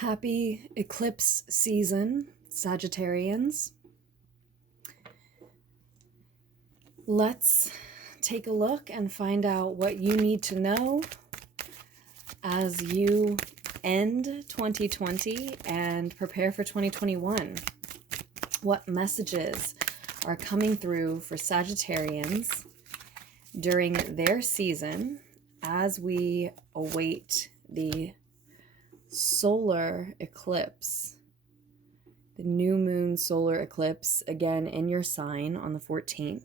Happy eclipse season, Sagittarians. Let's take a look and find out what you need to know as you end 2020 and prepare for 2021. What messages are coming through for Sagittarians during their season as we await the solar eclipse, the new moon solar eclipse, again in your sign on the 14th.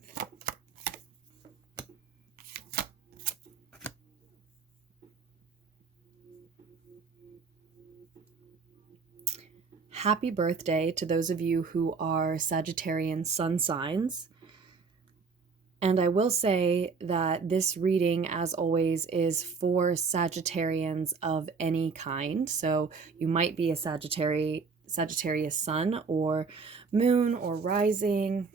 Happy birthday to those of you who are Sagittarian sun signs. And I will say that this reading, as always, is for Sagittarians of any kind. So you might be a Sagittarius sun or moon or rising,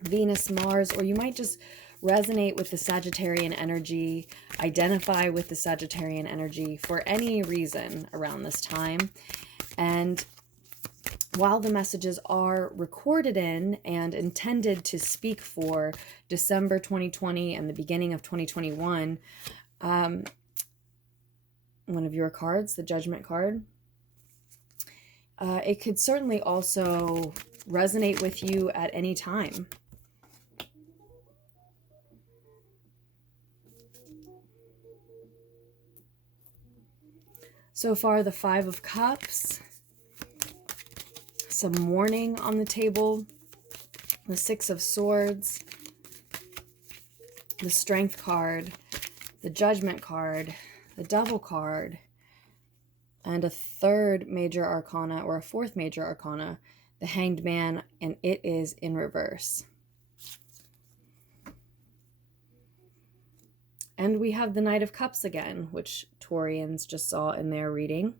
Venus, Mars, or you might just resonate with the Sagittarian energy, identify with the Sagittarian energy for any reason around this time. And while the messages are recorded in and intended to speak for December 2020 and the beginning of 2021, one of your cards, the Judgment card, it could certainly also resonate with you at any time. So far, the Five of Cups, some mourning on the table, the Six of Swords, the Strength card, the Judgment card, the Devil card, and a third major arcana or a fourth major arcana, the Hanged Man, and it is in reverse. And we have the Knight of Cups again, which Taurians just saw in their reading.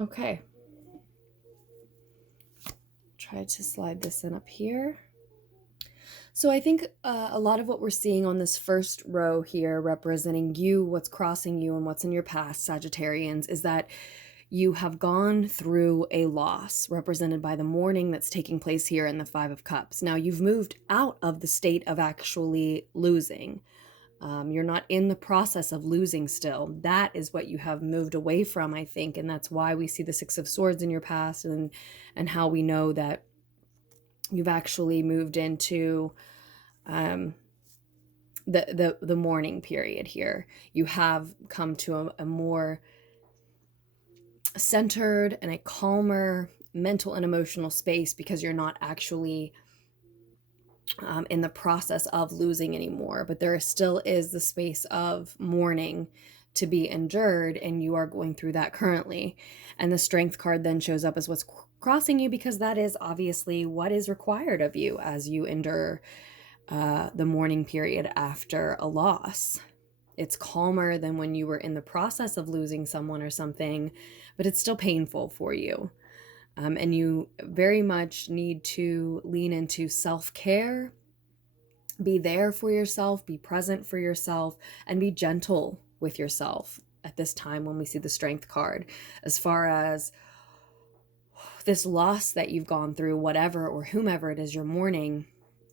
Okay. Try to slide this in up here. So I think a lot of what we're seeing on this first row here, representing you, what's crossing you, and what's in your past, Sagittarians, is that you have gone through a loss, represented by the mourning that's taking place here in the Five of Cups. Now, you've moved out of the state of actually losing. You're not in the process of losing still. That is what you have moved away from, I think, and that's why we see the Six of Swords in your past, and how we know that you've actually moved into the mourning period here. You have come to a more centered and a calmer mental and emotional space because you're not actually in the process of losing anymore, but there still is the space of mourning to be endured, and you are going through that currently. And the Strength card then shows up as what's crossing you, because that is obviously what is required of you as you endure the mourning period after a loss. It's calmer than when you were in the process of losing someone or something, but it's still painful for you. And you very much need to lean into self-care, be there for yourself, be present for yourself, and be gentle with yourself at this time when we see the Strength card. As far as this loss that you've gone through, whatever or whomever it is you're mourning,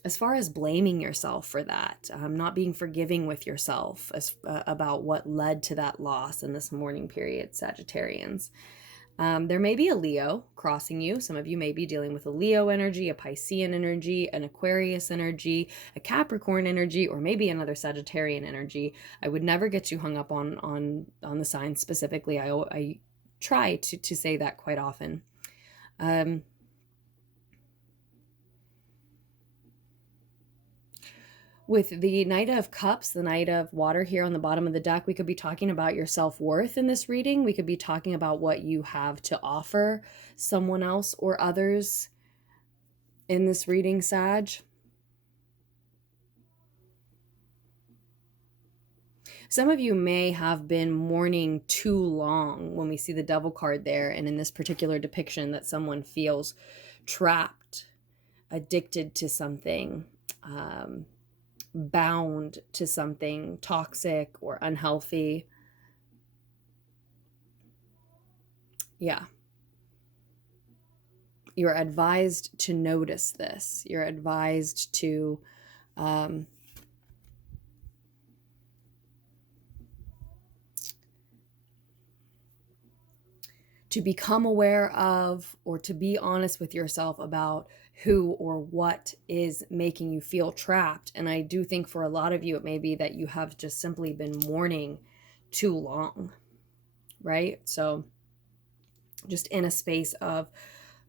as far as blaming yourself for that, not being forgiving with yourself about what led to that loss in this mourning period, Sagittarians. There may be a Leo crossing you. Some of you may be dealing with a Leo energy, a Piscean energy, an Aquarius energy, a Capricorn energy, or maybe another Sagittarian energy. I would never get too hung up on the signs specifically. I try to say that quite often. With the Knight of Cups, the Knight of Water here on the bottom of the deck, we could be talking about your self-worth in this reading. We could be talking about what you have to offer someone else or others in this reading, Sag. Some of you may have been mourning too long when we see the Devil card there, and in this particular depiction that someone feels trapped, addicted to something, bound to something toxic or unhealthy. Yeah. You're advised to notice this. You're advised to become aware of, or to be honest with yourself about who or what is making you feel trapped. And I do think for a lot of you, it may be that you have just simply been mourning too long, right? So just in a space of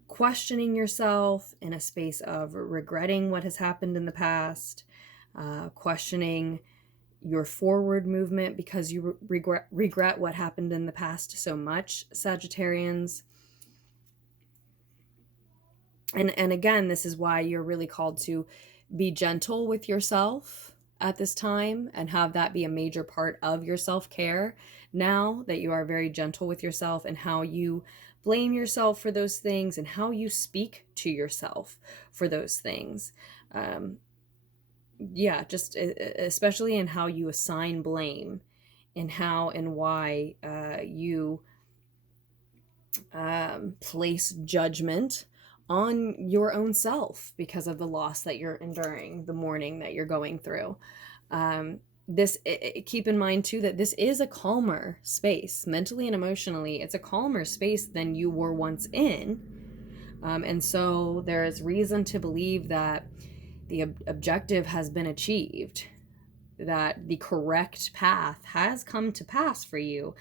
questioning yourself, in a space of regretting what has happened in the past, questioning your forward movement because you regret what happened in the past so much, Sagittarians. And again, this is why you're really called to be gentle with yourself at this time and have that be a major part of your self-care. Now that you are very gentle with yourself and how you blame yourself for those things and how you speak to yourself for those things. Yeah, just especially in how you assign blame and how and why you place judgment on your own self because of the loss that you're enduring, the mourning that you're going through. Keep in mind too that this is a calmer space mentally and emotionally. It's a calmer space than you were once in. And so there is reason to believe that the objective has been achieved, that the correct path has come to pass for you.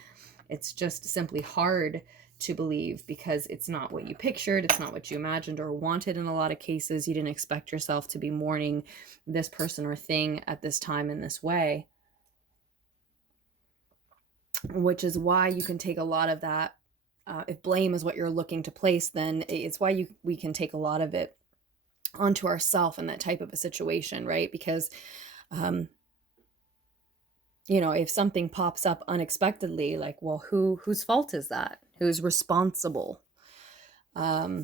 It's just simply hard to believe because it's not what you pictured, it's not what you imagined or wanted in a lot of cases. You didn't expect yourself to be mourning this person or thing at this time in this way, which is why you can take a lot of that. If blame is what you're looking to place, then it's why we can take a lot of it onto ourselves in that type of a situation, right? Because if something pops up unexpectedly, like, well, whose fault is that? Who's responsible? So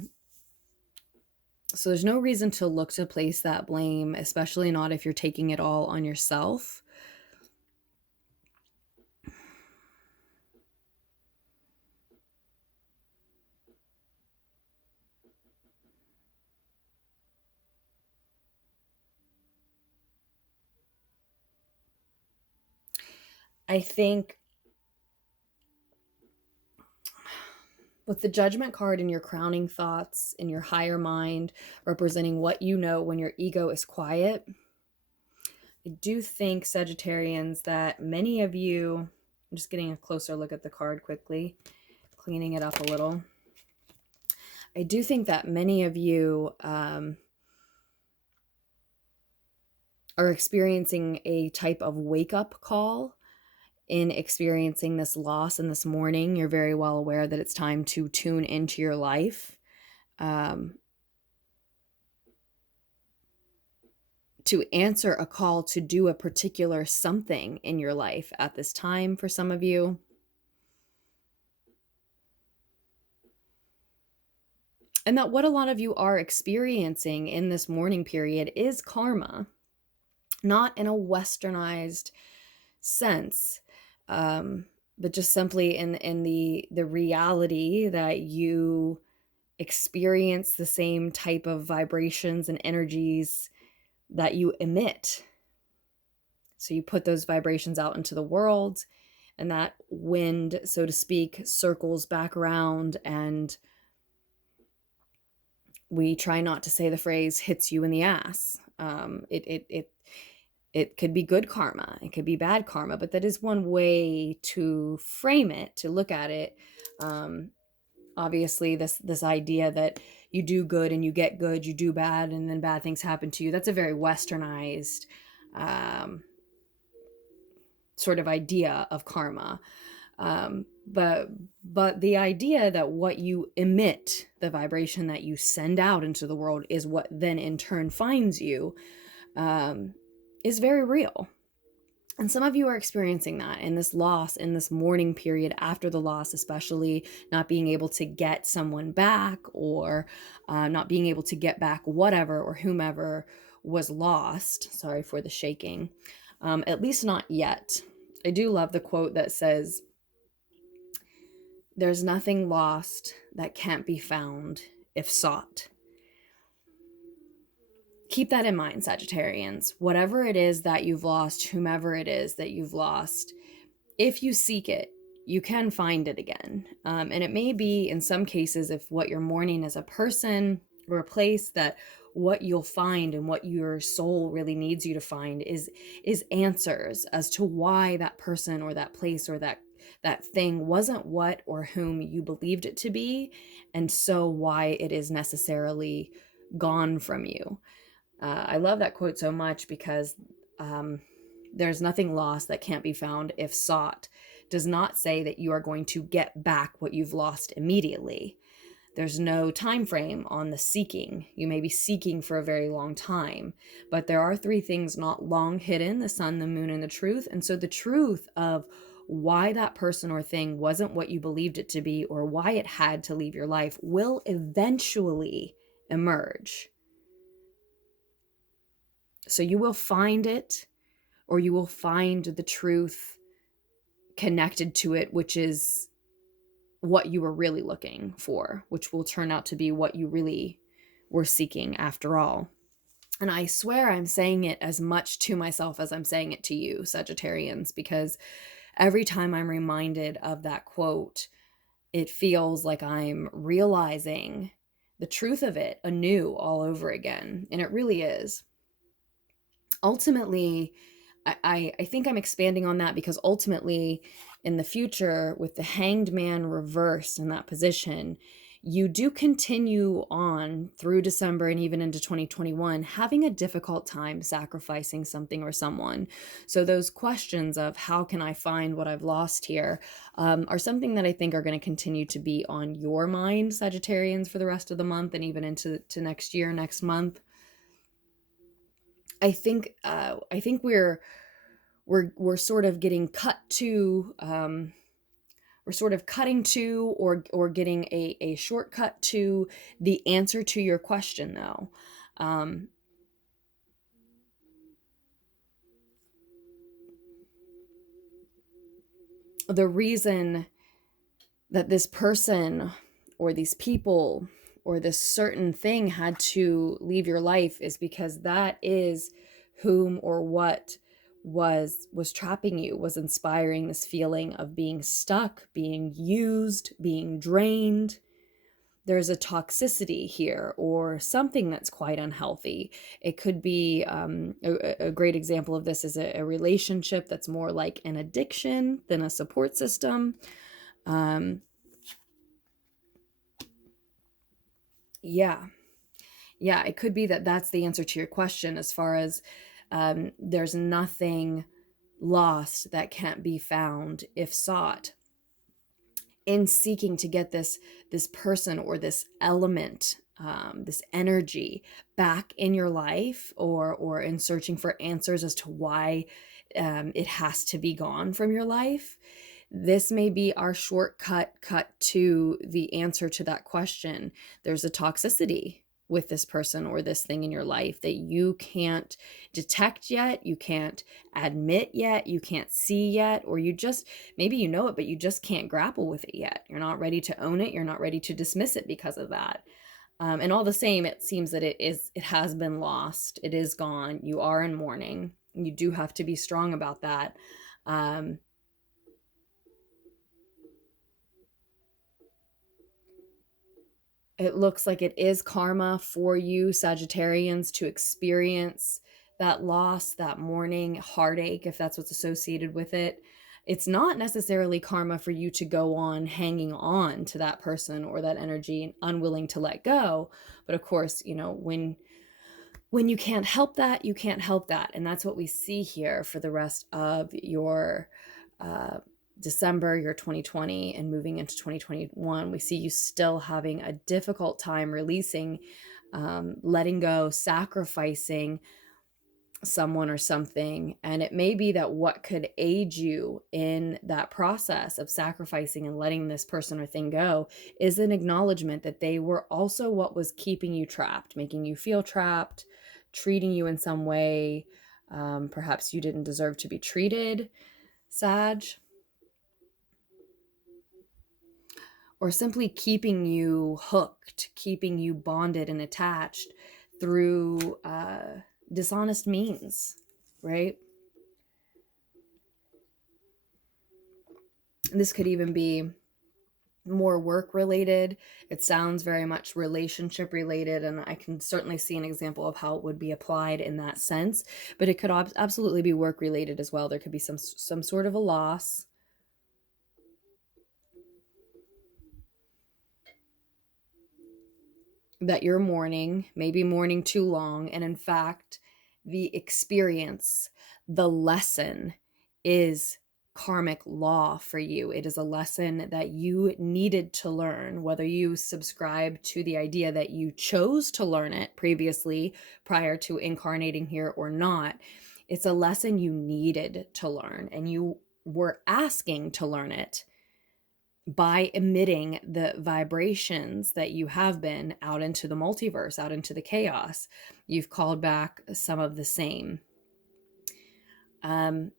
there's no reason to look to place that blame, especially not if you're taking it all on yourself. I think with the Judgment card in your crowning thoughts, in your higher mind, representing what you know when your ego is quiet, I do think, Sagittarians, that many of you, I'm just getting a closer look at the card quickly, cleaning it up a little. I do think that many of you are experiencing a type of wake-up call in experiencing this loss and this mourning. You're very well aware that it's time to tune into your life, to answer a call to do a particular something in your life at this time for some of you. And that what a lot of you are experiencing in this mourning period is karma, not in a westernized sense, but just simply in the reality that you experience the same type of vibrations and energies that you emit. So you put those vibrations out into the world, and that wind, so to speak, circles back around, and we try not to say the phrase hits you in the ass. It could be good karma, it could be bad karma, but that is one way to frame it, to look at it. Obviously, this idea that you do good and you get good, you do bad and then bad things happen to you, that's a very westernized sort of idea of karma. But the idea that what you emit, the vibration that you send out into the world, is what then in turn finds you, is very real. And some of you are experiencing that in this loss, in this mourning period after the loss, especially not being able to get someone back, or not being able to get back whatever or whomever was lost. Sorry for the shaking. At least not yet. I do love the quote that says, "There's nothing lost that can't be found if sought." Keep that in mind, Sagittarians. Whatever it is that you've lost, whomever it is that you've lost, if you seek it, you can find it again. And it may be, in some cases, if what you're mourning is a person or a place, that what you'll find and what your soul really needs you to find is answers as to why that person or that place or that thing wasn't what or whom you believed it to be, and so why it is necessarily gone from you. I love that quote so much because there's nothing lost that can't be found if sought does not say that you are going to get back what you've lost immediately. There's no time frame on the seeking. You may be seeking for a very long time, but there are three things not long hidden: the sun, the moon, and the truth. And so the truth of why that person or thing wasn't what you believed it to be, or why it had to leave your life, will eventually emerge. So you will find it, or you will find the truth connected to it, which is what you were really looking for, which will turn out to be what you really were seeking after all. And I swear I'm saying it as much to myself as I'm saying it to you, Sagittarians, because every time I'm reminded of that quote, it feels like I'm realizing the truth of it anew all over again. And it really is. Ultimately, I think I'm expanding on that because ultimately in the future, with the Hanged Man reversed in that position, you do continue on through December and even into 2021 having a difficult time sacrificing something or someone. So those questions of how can I find what I've lost here are something that I think are going to continue to be on your mind, Sagittarians, for the rest of the month and even into next year, next month. I think we're sort of getting cut to, we're sort of cutting to, or getting a shortcut to the answer to your question, though. The reason that this person or these people or this certain thing had to leave your life is because that is whom or what was trapping you, was inspiring this feeling of being stuck, being used, being drained. There's a toxicity here or something that's quite unhealthy. It could be a great example of this is a relationship that's more like an addiction than a support system. Yeah, it could be that that's the answer to your question, as far as there's nothing lost that can't be found if sought. In seeking to get this person or this element, this energy back in your life, or in searching for answers as to why it has to be gone from your life, this may be our shortcut cut to the answer to that question. There's a toxicity with this person or this thing in your life that you can't detect yet, you can't admit yet, you can't see yet, or you just, maybe you know it, but you just can't grapple with it yet. You're not ready to own it, you're not ready to dismiss it because of that. And all the same, it seems that it has been lost, it is gone, you are in mourning, you do have to be strong about that. It looks like it is karma for you, Sagittarians, to experience that loss, that mourning, heartache, if that's what's associated with it. It's not necessarily karma for you to go on hanging on to that person or that energy, unwilling to let go. But of course, when you can't help that, you can't help that. And that's what we see here for the rest of your December, your 2020, and moving into 2021. We see you still having a difficult time releasing, letting go, sacrificing someone or something. And it may be that what could aid you in that process of sacrificing and letting this person or thing go is an acknowledgement that they were also what was keeping you trapped, making you feel trapped, treating you in some way. Perhaps you didn't deserve to be treated, Sag, or simply keeping you hooked, keeping you bonded and attached through dishonest means, right? This could even be more work related. It sounds very much relationship related, and I can certainly see an example of how it would be applied in that sense, but it could absolutely be work related as well. There could be some sort of a loss that you're mourning, maybe mourning too long, and in fact, the experience, the lesson is karmic law for you. It is a lesson that you needed to learn, whether you subscribe to the idea that you chose to learn it previously prior to incarnating here or not. It's a lesson you needed to learn, and you were asking to learn it by emitting the vibrations that you have been out into the multiverse, out into the chaos. You've called back some of the same. And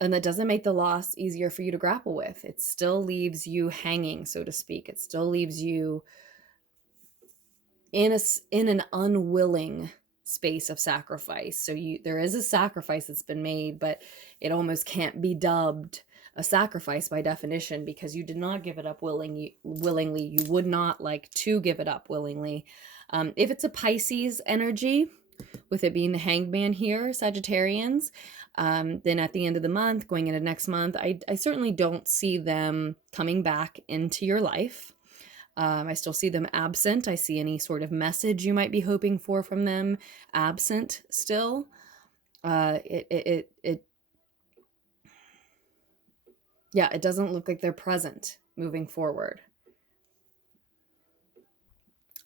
that doesn't make the loss easier for you to grapple with. It still leaves you hanging, so to speak. It still leaves you in an unwilling space of sacrifice. So there is a sacrifice that's been made, but it almost can't be dubbed a sacrifice by definition, because you did not give it up willingly. You would not like to give it up willingly. If it's a Pisces energy, with it being the Hangman here, Sagittarians, then at the end of the month, going into next month, I certainly don't see them coming back into your life. I still see them absent. I see any sort of message you might be hoping for from them absent still. It doesn't look like they're present moving forward.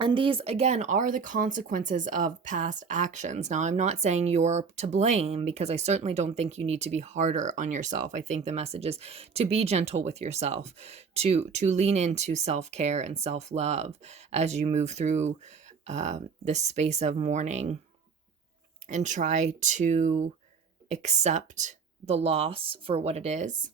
And these, again, are the consequences of past actions. Now, I'm not saying you're to blame, because I certainly don't think you need to be harder on yourself. I think the message is to be gentle with yourself, to lean into self-care and self-love as you move through this space of mourning, and try to accept the loss for what it is.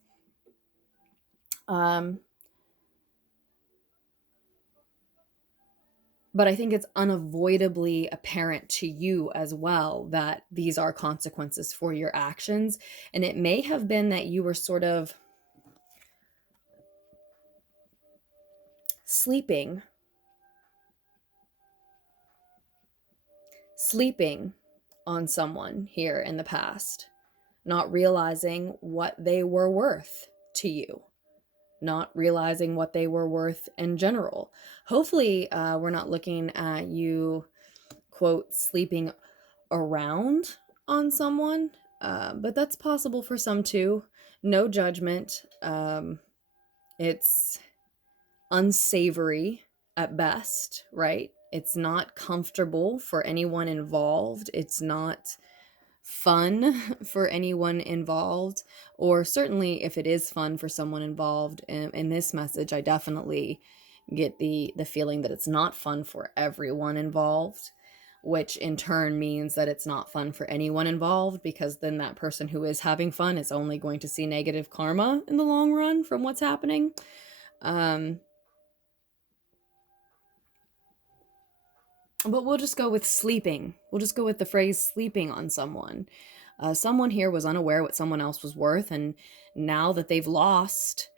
But I think it's unavoidably apparent to you as well that these are consequences for your actions. And it may have been that you were sort of sleeping on someone here in the past, not realizing what they were worth to you, not realizing what they were worth in general. Hopefully, we're not looking at you, quote, sleeping around on someone, but that's possible for some too. No judgment. It's unsavory at best, right? It's not comfortable for anyone involved. It's not fun for anyone involved, or certainly if it is fun for someone involved in this message, I definitely get the feeling that it's not fun for everyone involved, which in turn means that it's not fun for anyone involved, because then that person who is having fun is only going to see negative karma in the long run from what's happening. But we'll just go with sleeping. We'll just go with the phrase sleeping on someone. Someone here was unaware what someone else was worth, and now that they've lost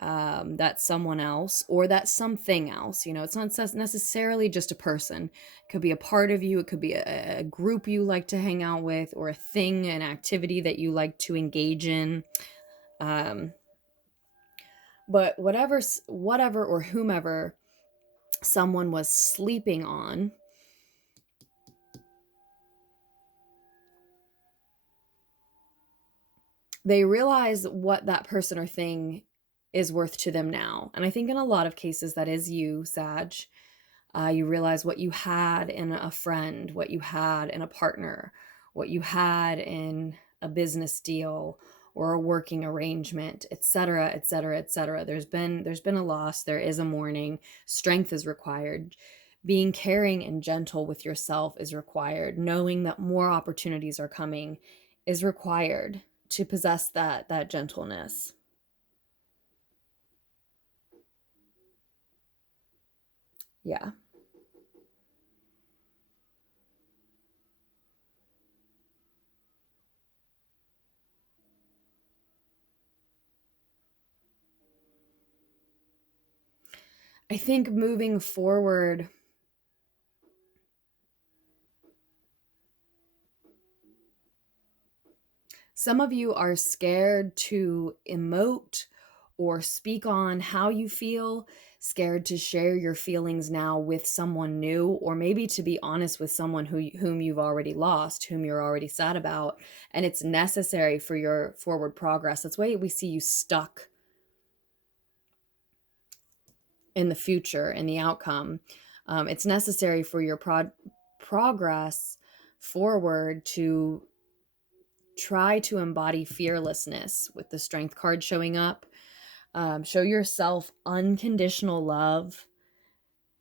that someone else or that something else, it's not necessarily just a person. It could be a part of you. It could be a group you like to hang out with, or a thing, an activity that you like to engage in. But whatever or whomever someone was sleeping on, they realize what that person or thing is worth to them now. And I think in a lot of cases that is you, Sag. You realize what you had in a friend, what you had in a partner, what you had in a business deal or a working arrangement, etc., etc., etc. There's been a loss, there is a mourning, strength is required. Being caring and gentle with yourself is required. Knowing that more opportunities are coming is required to possess that gentleness. Yeah. I think moving forward, some of you are scared to emote or speak on how you feel, scared to share your feelings now with someone new, or maybe to be honest with someone whom you've already lost, whom you're already sad about, and it's necessary for your forward progress. That's why we see you stuck in the future, in the outcome. It's necessary for your progress forward to try to embody fearlessness with the strength card showing up. Show yourself unconditional love,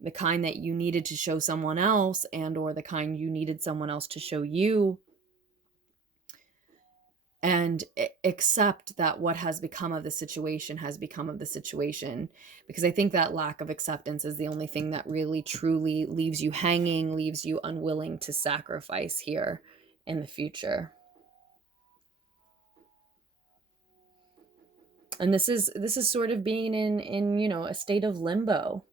the kind that you needed to show someone else, and or the kind you needed someone else to show you, and accept that what has become of the situation has become of the situation. Because I think that lack of acceptance is the only thing that really truly leaves you hanging, leaves you unwilling to sacrifice here in the future. And this is sort of being in a state of limbo.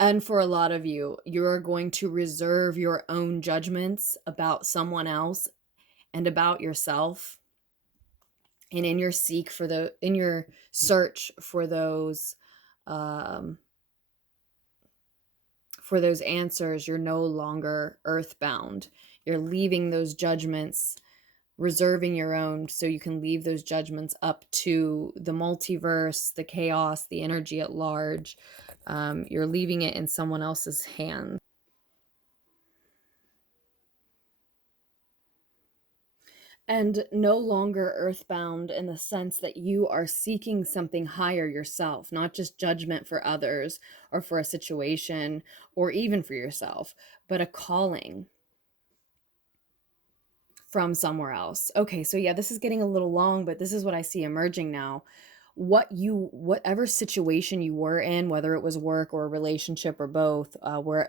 And for a lot of you, you're going to reserve your own judgments about someone else and about yourself. And in your search um, for those answers, you're no longer earthbound. You're leaving those judgments, reserving your own, so you can leave those judgments up to the multiverse, the chaos, the energy at large. You're leaving it in someone else's hands. And no longer earthbound in the sense that you are seeking something higher yourself, not just judgment for others or for a situation or even for yourself, but a calling from somewhere else. Okay, so yeah, this is getting a little long, but this is what I see emerging now. Whatever situation you were in, whether it was work or a relationship or both,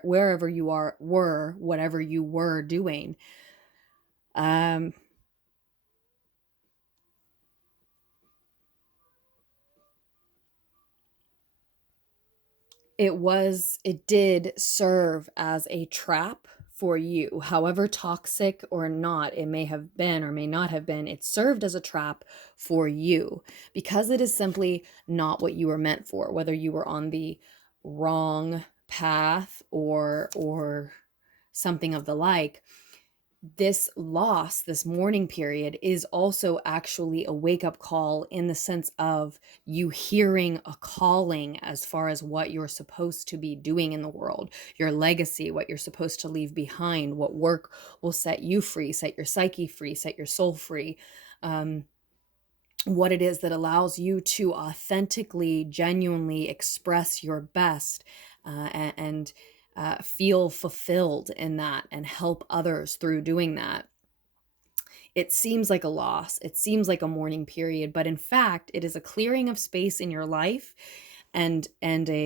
wherever you were, whatever you were doing, um, it did serve as a trap for you. However toxic or not it may have been or may not have been, it served as a trap for you because it is simply not what you were meant for, whether you were on the wrong path or something of the like. This loss, this mourning period, is also actually a wake up call in the sense of you hearing a calling as far as what you're supposed to be doing in the world, your legacy, what you're supposed to leave behind, what work will set you free, set your psyche free, set your soul free. What it is that allows you to authentically, genuinely express your best and feel fulfilled in that and help others through doing that. It seems like a loss. It seems like a mourning period, but in fact, it is a clearing of space in your life and an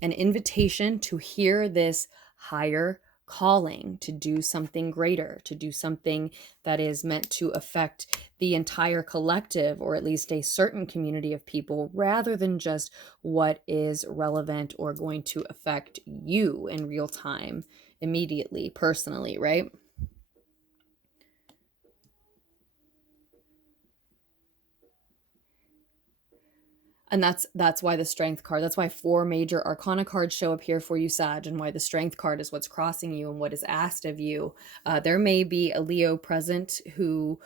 invitation to hear this higher calling to do something greater, to do something that is meant to affect the entire collective, or at least a certain community of people, rather than just what is relevant or going to affect you in real time, immediately, personally, right? And that's why the strength card, that's why four major arcana cards show up here for you, Sag, and why the strength card is what's crossing you and what is asked of you. There may be a Leo present who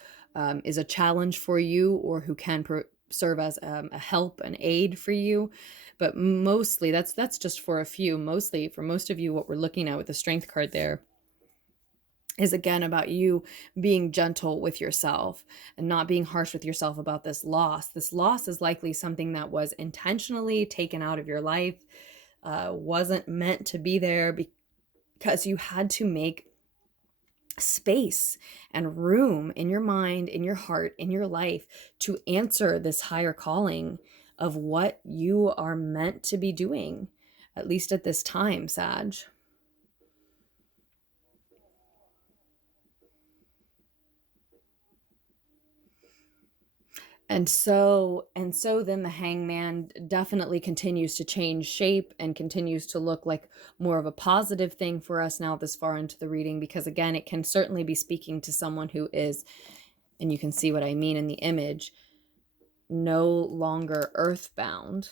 is a challenge for you, or who can serve as a help, an aid for you. But mostly that's just for a few. Mostly for most of you, what we're looking at with the Strength card there is again about you being gentle with yourself and not being harsh with yourself about this loss. This loss is likely something that was intentionally taken out of your life, wasn't meant to be there, because you had to make space and room in your mind, in your heart, in your life to answer this higher calling of what you are meant to be doing, at least at this time, Sag. And so then the Hangman definitely continues to change shape and continues to look like more of a positive thing for us now this far into the reading, because again, it can certainly be speaking to someone who is, and you can see what I mean in the image, no longer earthbound.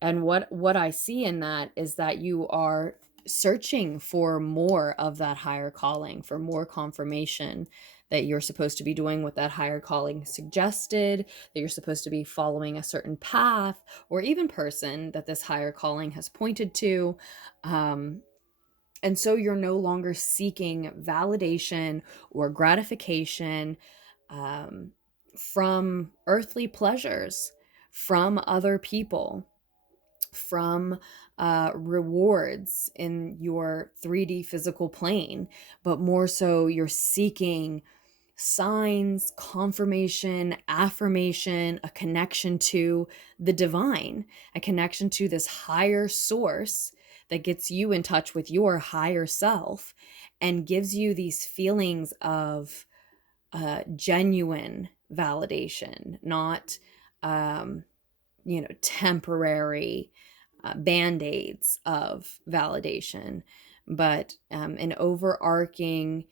And what I see in that is that you are searching for more of that higher calling, for more confirmation that you're supposed to be doing what that higher calling suggested, that you're supposed to be following a certain path or even person that this higher calling has pointed to. And so you're no longer seeking validation or gratification from earthly pleasures, from other people, from rewards in your 3D physical plane, but more so you're seeking signs, confirmation, affirmation, a connection to the divine, a connection to this higher source that gets you in touch with your higher self and gives you these feelings of genuine validation, not temporary band-aids of validation, but an overarching,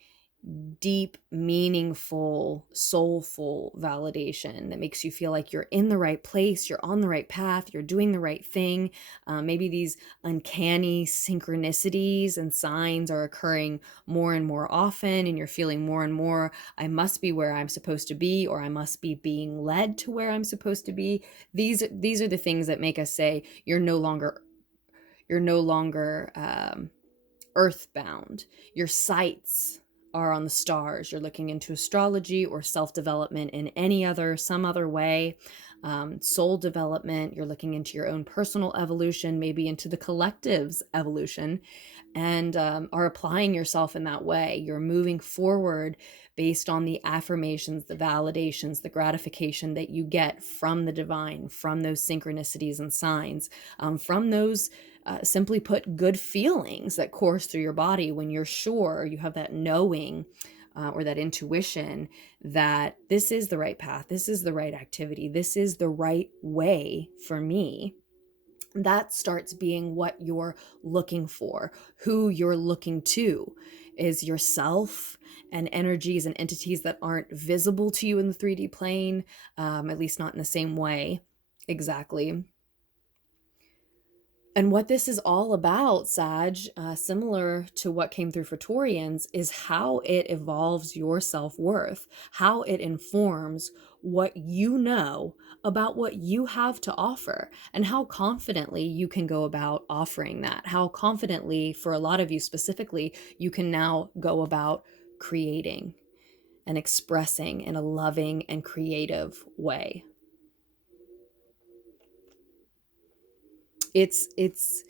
deep, meaningful, soulful validation that makes you feel like you're in the right place, you're on the right path, you're doing the right thing. Maybe these uncanny synchronicities and signs are occurring more and more often, and you're feeling more and more, I must be where I'm supposed to be, or I must be being led to where I'm supposed to be. These are the things that make us say you're no longer earthbound. Your sights are on the stars. You're looking into astrology or self-development in some other way. Soul development, you're looking into your own personal evolution, maybe into the collective's evolution, and are applying yourself in that way. You're moving forward based on the affirmations, the validations, the gratification that you get from the divine, from those synchronicities and signs, from those simply put, good feelings that course through your body when you're sure, you have that knowing or that intuition that this is the right path, this is the right activity, this is the right way for me. That starts being what you're looking for, who you're looking to is yourself and energies and entities that aren't visible to you in the 3D plane, at least not in the same way exactly. And what this is all about, Sag, similar to what came through for Taurians, is how it evolves your self-worth, how it informs what you know about what you have to offer, and how confidently you can go about offering that, how confidently, for a lot of you specifically, you can now go about creating and expressing in a loving and creative way. It's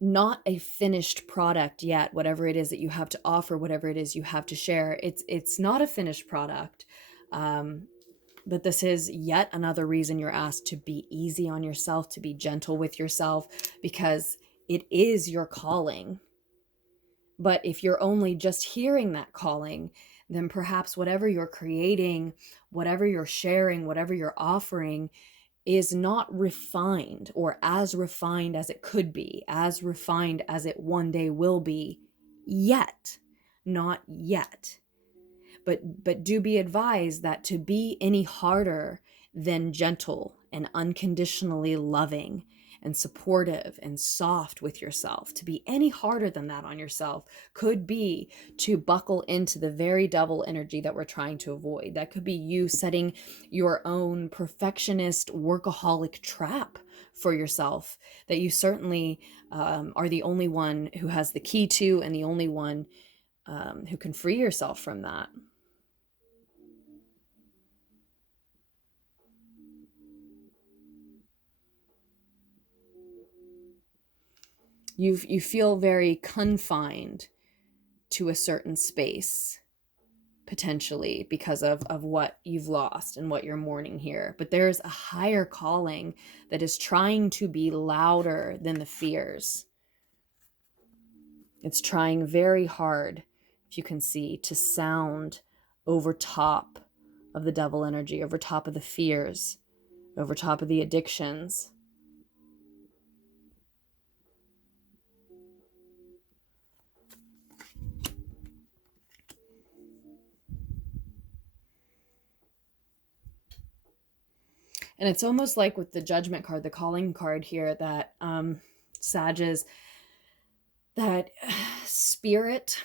not a finished product yet, whatever it is that you have to offer, whatever it is you have to share. It's not a finished product. But this is yet another reason you're asked to be easy on yourself, to be gentle with yourself, because it is your calling. But if you're only just hearing that calling, then perhaps whatever you're creating, whatever you're sharing, whatever you're offering is not refined, or as refined as it could be, as refined as it one day will be, yet. Not yet. But do be advised that to be any harder than gentle and unconditionally loving and supportive and soft with yourself. To be any harder than that on yourself could be to buckle into the very double energy that we're trying to avoid. That could be you setting your own perfectionist workaholic trap for yourself that you certainly are the only one who has the key to, and the only one who can free yourself from that. You feel very confined to a certain space, potentially because of what you've lost and what you're mourning here. But there's a higher calling that is trying to be louder than the fears. It's trying very hard, if you can see, to sound over top of the devil energy, over top of the fears, over top of the addictions. And it's almost like with the judgment card, the calling card here, that Sages, that spirit.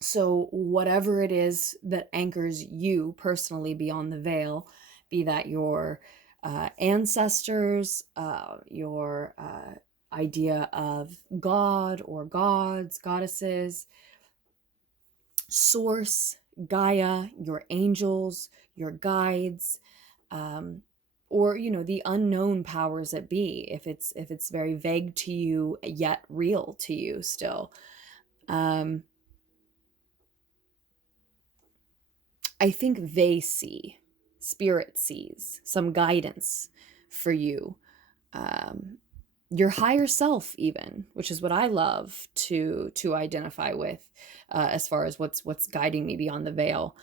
So whatever it is that anchors you personally beyond the veil, be that your ancestors, your idea of God or gods, goddesses, source, Gaia, your angels, your guides, or the unknown powers that be, if it's very vague to you yet real to you still. I think they see, spirit sees some guidance for you, your higher self even, which is what I love to identify with, as far as what's guiding me beyond the veil.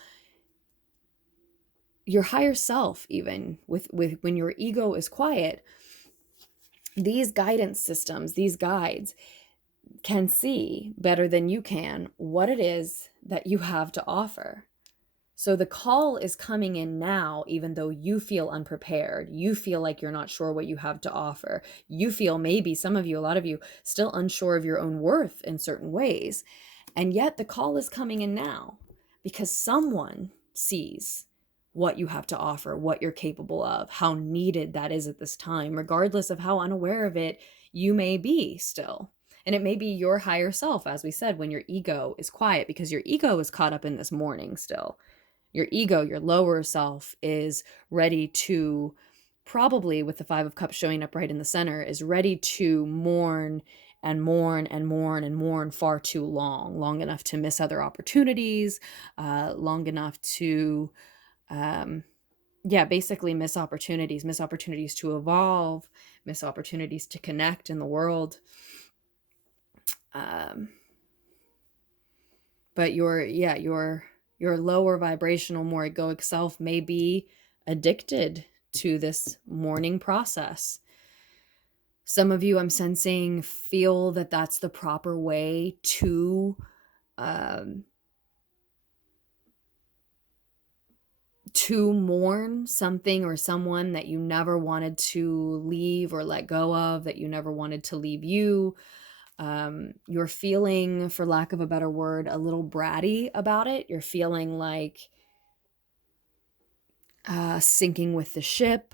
Your higher self, even with when your ego is quiet, these guidance systems, these guides, can see better than you can what it is that you have to offer. So the call is coming in now, even though you feel unprepared. You feel like you're not sure what you have to offer. You feel, maybe some of you, a lot of you, still unsure of your own worth in certain ways. And yet the call is coming in now because someone sees what you have to offer, what you're capable of, how needed that is at this time, regardless of how unaware of it you may be still. And it may be your higher self, as we said, when your ego is quiet, because your ego is caught up in this mourning still. Your ego, your lower self, is ready to, probably with the Five of Cups showing up right in the center, is ready to mourn and mourn and mourn and mourn far too long enough to miss other opportunities, long enough to, basically miss opportunities to evolve, miss opportunities to connect in the world. But your lower vibrational, more egoic self may be addicted to this mourning process. Some of you, I'm sensing, feel that that's the proper way to mourn something or someone that you never wanted to leave or let go of, that you never wanted to leave you. You're feeling, for lack of a better word, a little bratty about it. You're feeling like sinking with the ship,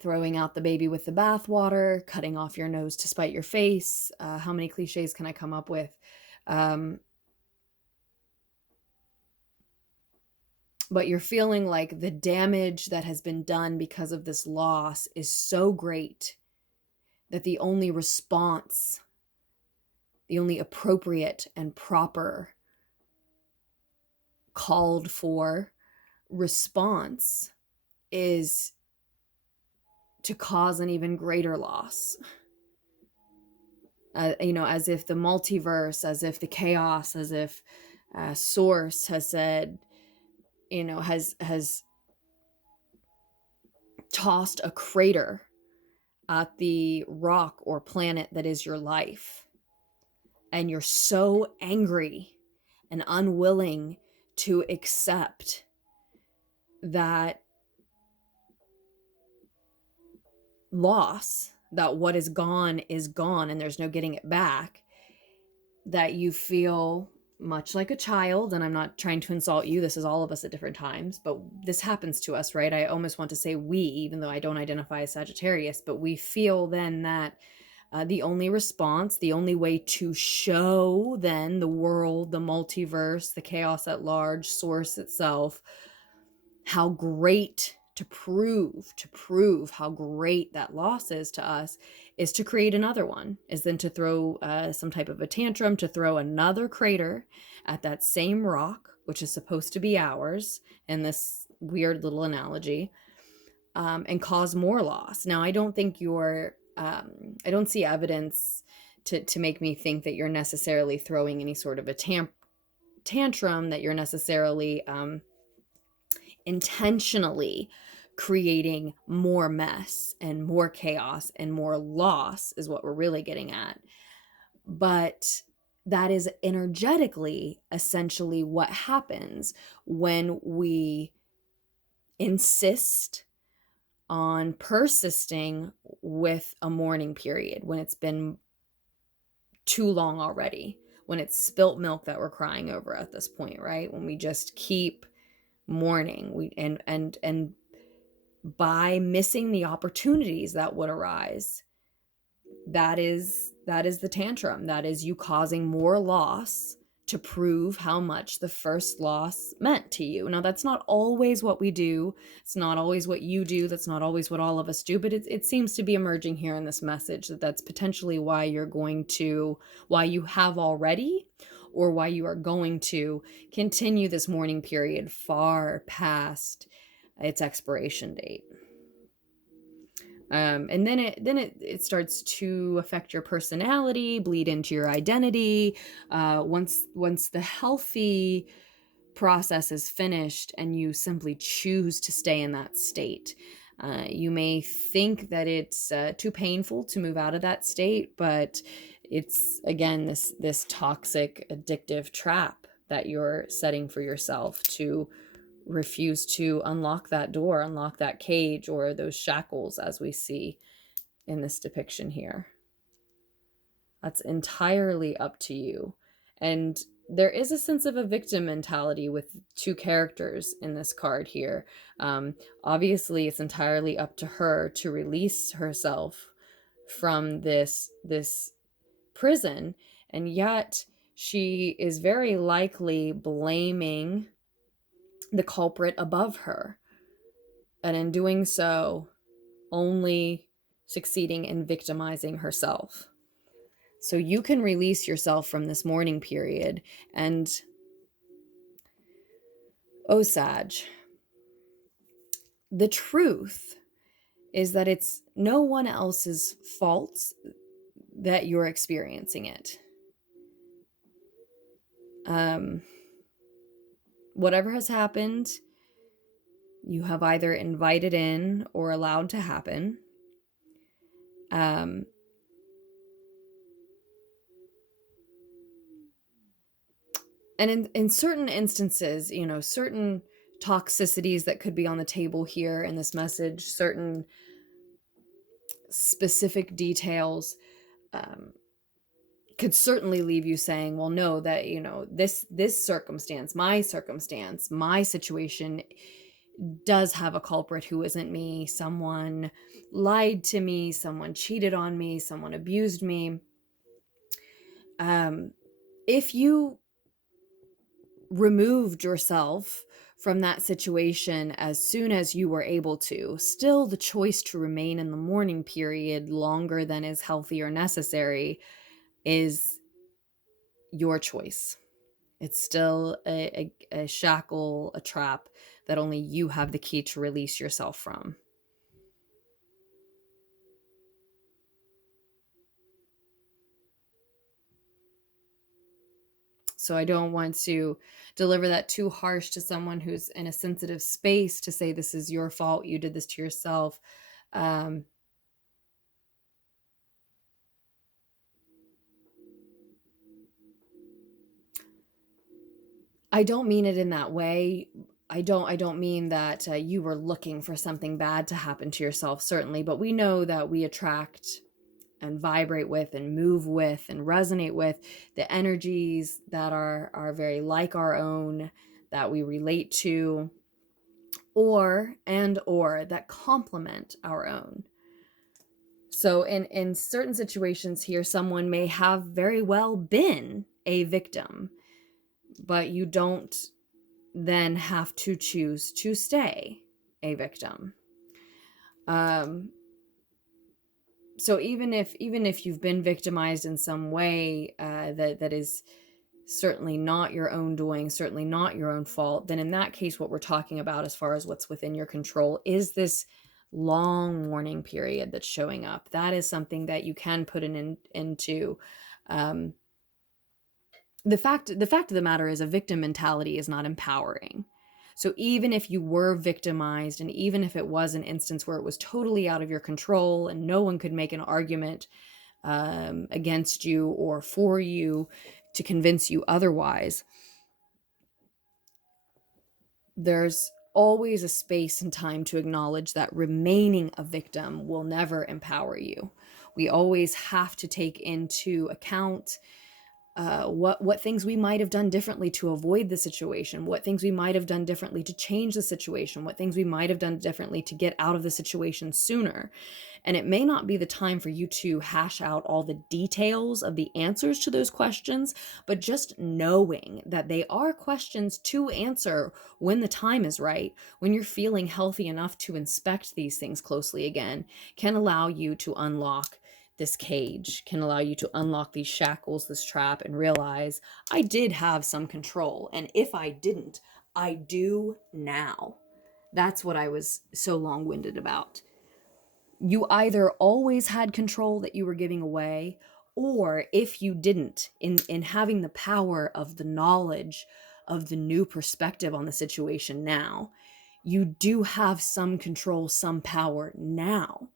throwing out the baby with the bathwater, cutting off your nose to spite your face. How many cliches can I come up with? But you're feeling like the damage that has been done because of this loss is so great that the only response, the only appropriate and proper called for response is to cause an even greater loss. As if the multiverse, as if the chaos, as if source has said, has tossed a crater at the rock or planet that is your life. And you're so angry and unwilling to accept that loss, that what is gone and there's no getting it back, that you feel much like a child. And I'm not trying to insult you, this is all of us at different times, but this happens to us, right? I almost want to say we, even though I don't identify as Sagittarius, but we feel then that the only response, the only way to show then the world, the multiverse, the chaos at large, source itself, how great, to prove how great that loss is to us, is to create another one, is then to throw some type of a tantrum, to throw another crater at that same rock, which is supposed to be ours in this weird little analogy, and cause more loss. Now, I don't think I don't see evidence to make me think that you're necessarily throwing any sort of a tantrum, that you're necessarily intentionally creating more mess and more chaos and more loss, is what we're really getting at. But that is energetically essentially what happens when we insist on persisting with a mourning period, when it's been too long already, when it's spilt milk that we're crying over at this point, right? When we just keep mourning, and by missing the opportunities that would arise, that is the tantrum. That is you causing more loss to prove how much the first loss meant to you. Now, that's not always what we do. It's not always what you do. That's not always what all of us do. But it seems to be emerging here in this message that that's potentially why why you have already, or why you are going to continue this mourning period far past its expiration date. And then it starts to affect your personality, bleed into your identity. Once the healthy process is finished and you simply choose to stay in that state, you may think that it's too painful to move out of that state, but it's, again, this toxic, addictive trap that you're setting for yourself to refuse to unlock that door, unlock that cage, or those shackles as we see in this depiction here. That's entirely up to you. And there is a sense of a victim mentality with two characters in this card here. Obviously, it's entirely up to her to release herself from this prison, and yet she is very likely blaming the culprit above her, and in doing so only succeeding in victimizing herself. So you can release yourself from this mourning period. And oh, Sag, the truth is that it's no one else's fault that you're experiencing it. Whatever has happened, you have either invited in or allowed to happen. And in certain instances, certain toxicities that could be on the table here in this message, certain specific details could certainly leave you saying, well, no, that, this circumstance, my situation does have a culprit who isn't me. Someone lied to me, someone cheated on me, someone abused me. If you removed yourself from that situation as soon as you were able to, still the choice to remain in the mourning period longer than is healthy or necessary is your choice. It's still a shackle, a trap that only you have the key to release yourself from. So I don't want to deliver that too harsh to someone who's in a sensitive space to say, this is your fault, you did this to yourself. I don't mean it in that way. I don't mean that you were looking for something bad to happen to yourself, certainly, but we know that we attract and vibrate with and move with and resonate with the energies that are very like our own, that we relate to, or that complement our own. So in certain situations here, someone may have very well been a victim, but you don't then have to choose to stay a victim. So even if you've been victimized in some way that is certainly not your own doing, certainly not your own fault, then in that case, what we're talking about as far as what's within your control is this long mourning period that's showing up. That is something that you can put into. The fact of the matter is, a victim mentality is not empowering. So even if you were victimized, and even if it was an instance where it was totally out of your control and no one could make an argument against you or for you to convince you otherwise, there's always a space and time to acknowledge that remaining a victim will never empower you. We always have to take into account what things we might have done differently to avoid the situation, what things we might have done differently to change the situation, what things we might have done differently to get out of the situation sooner. And it may not be the time for you to hash out all the details of the answers to those questions, but just knowing that they are questions to answer when the time is right, when you're feeling healthy enough to inspect these things closely again, can allow you to unlock this cage, can allow you to unlock these shackles, this trap, and realize I did have some control. And if I didn't, I do now. That's what I was so long-winded about. You either always had control that you were giving away, or if you didn't, in having the power of the knowledge of the new perspective on the situation now, you do have some control, some power now.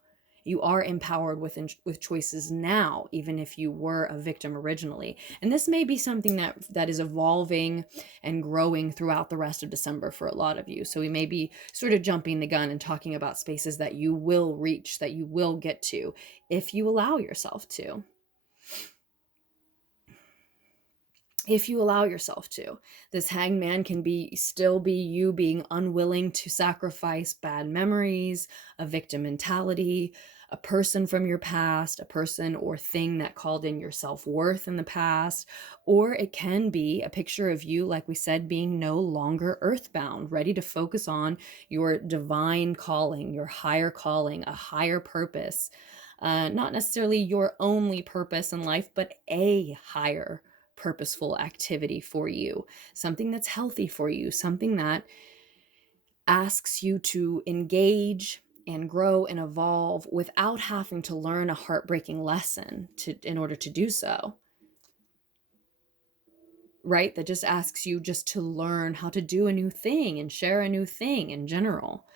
You are empowered with choices now, even if you were a victim originally. And this may be something that is evolving and growing throughout the rest of December for a lot of you. So we may be sort of jumping the gun and talking about spaces that you will reach, that you will get to, if you allow yourself to. If you allow yourself to. This hangman can still be you being unwilling to sacrifice bad memories, a victim mentality, a person from your past, a person or thing that called in your self-worth in the past, or it can be a picture of you, like we said, being no longer earthbound, ready to focus on your divine calling, your higher calling, a higher purpose. Not necessarily your only purpose in life, but a higher purposeful activity for you, something that's healthy for you, something that asks you to engage and grow and evolve without having to learn a heartbreaking lesson in order to do so. Right? That just asks you just to learn how to do a new thing and share a new thing in general.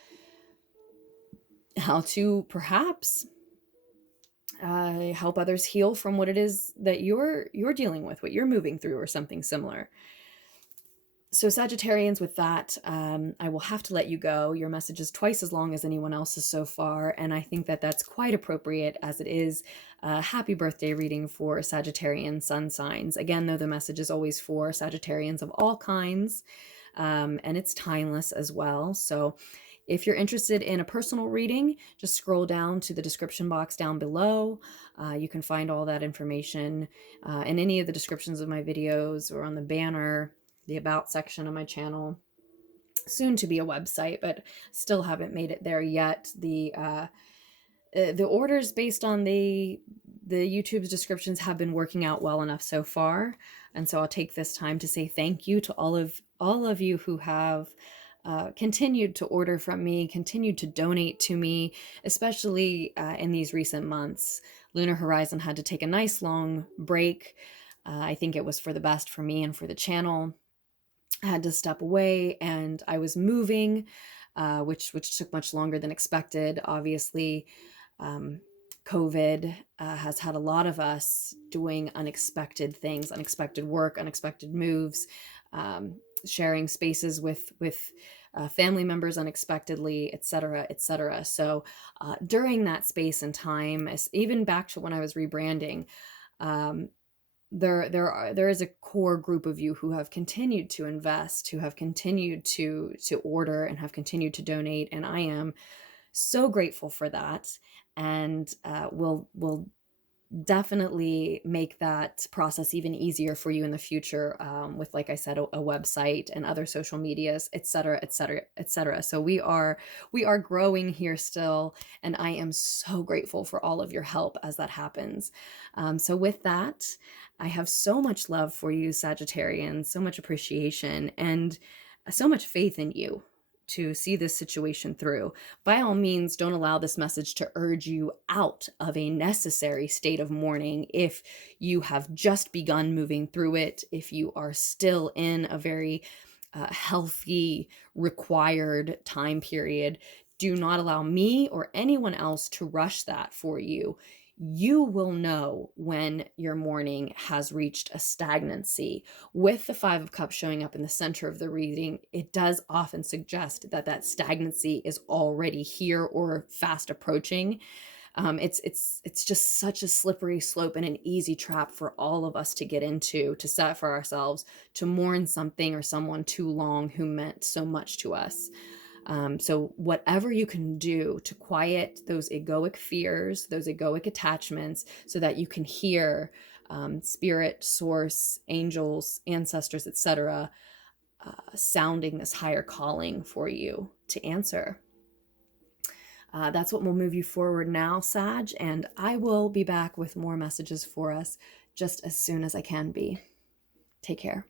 How to perhaps help others heal from what it is that you're dealing with, what you're moving through, or something similar. So Sagittarians, with that, I will have to let you go. Your message is twice as long as anyone else's so far, and I think that that's quite appropriate, as it is a happy birthday reading for Sagittarian sun signs. Again, though, the message is always for Sagittarians of all kinds, and it's timeless as well. So if you're interested in a personal reading, just scroll down to the description box down below. You can find all that information in any of the descriptions of my videos, or on the banner, the about section of my channel. Soon to be a website, but still haven't made it there yet. The orders based on the YouTube's descriptions have been working out well enough so far, and so I'll take this time to say thank you to all of you who have continued to order from me, continued to donate to me, especially in these recent months. Lunar Horizon had to take a nice long break. I think it was for the best for me and for the channel. I had to step away, and I was moving, which took much longer than expected. Obviously, COVID has had a lot of us doing unexpected things, unexpected work, unexpected moves, sharing spaces with family members unexpectedly, etc., etc. So during that space and time, even back to when I was rebranding, um, there is a core group of you who have continued to invest, who have continued to order and have continued to donate, and I am so grateful for that. And will definitely make that process even easier for you in the future, with, like I said, a website and other social medias, etc., etc., etc. So we are growing here still, and I am so grateful for all of your help as that happens. So with that, I have so much love for you, Sagittarians, so much appreciation, and so much faith in you to see this situation through. By all means, don't allow this message to urge you out of a necessary state of mourning if you have just begun moving through it, if you are still in a very healthy, required time period. Do not allow me or anyone else to rush that for you. You will know when your mourning has reached a stagnancy. With the Five of Cups showing up in the center of the reading, it does often suggest that that stagnancy is already here or fast approaching. It's just such a slippery slope and an easy trap for all of us to get into, to set for ourselves, to mourn something or someone too long who meant so much to us. So whatever you can do to quiet those egoic fears, those egoic attachments, so that you can hear spirit, source, angels, ancestors, etc., sounding this higher calling for you to answer. That's what will move you forward now, Sag, and I will be back with more messages for us just as soon as I can be. Take care.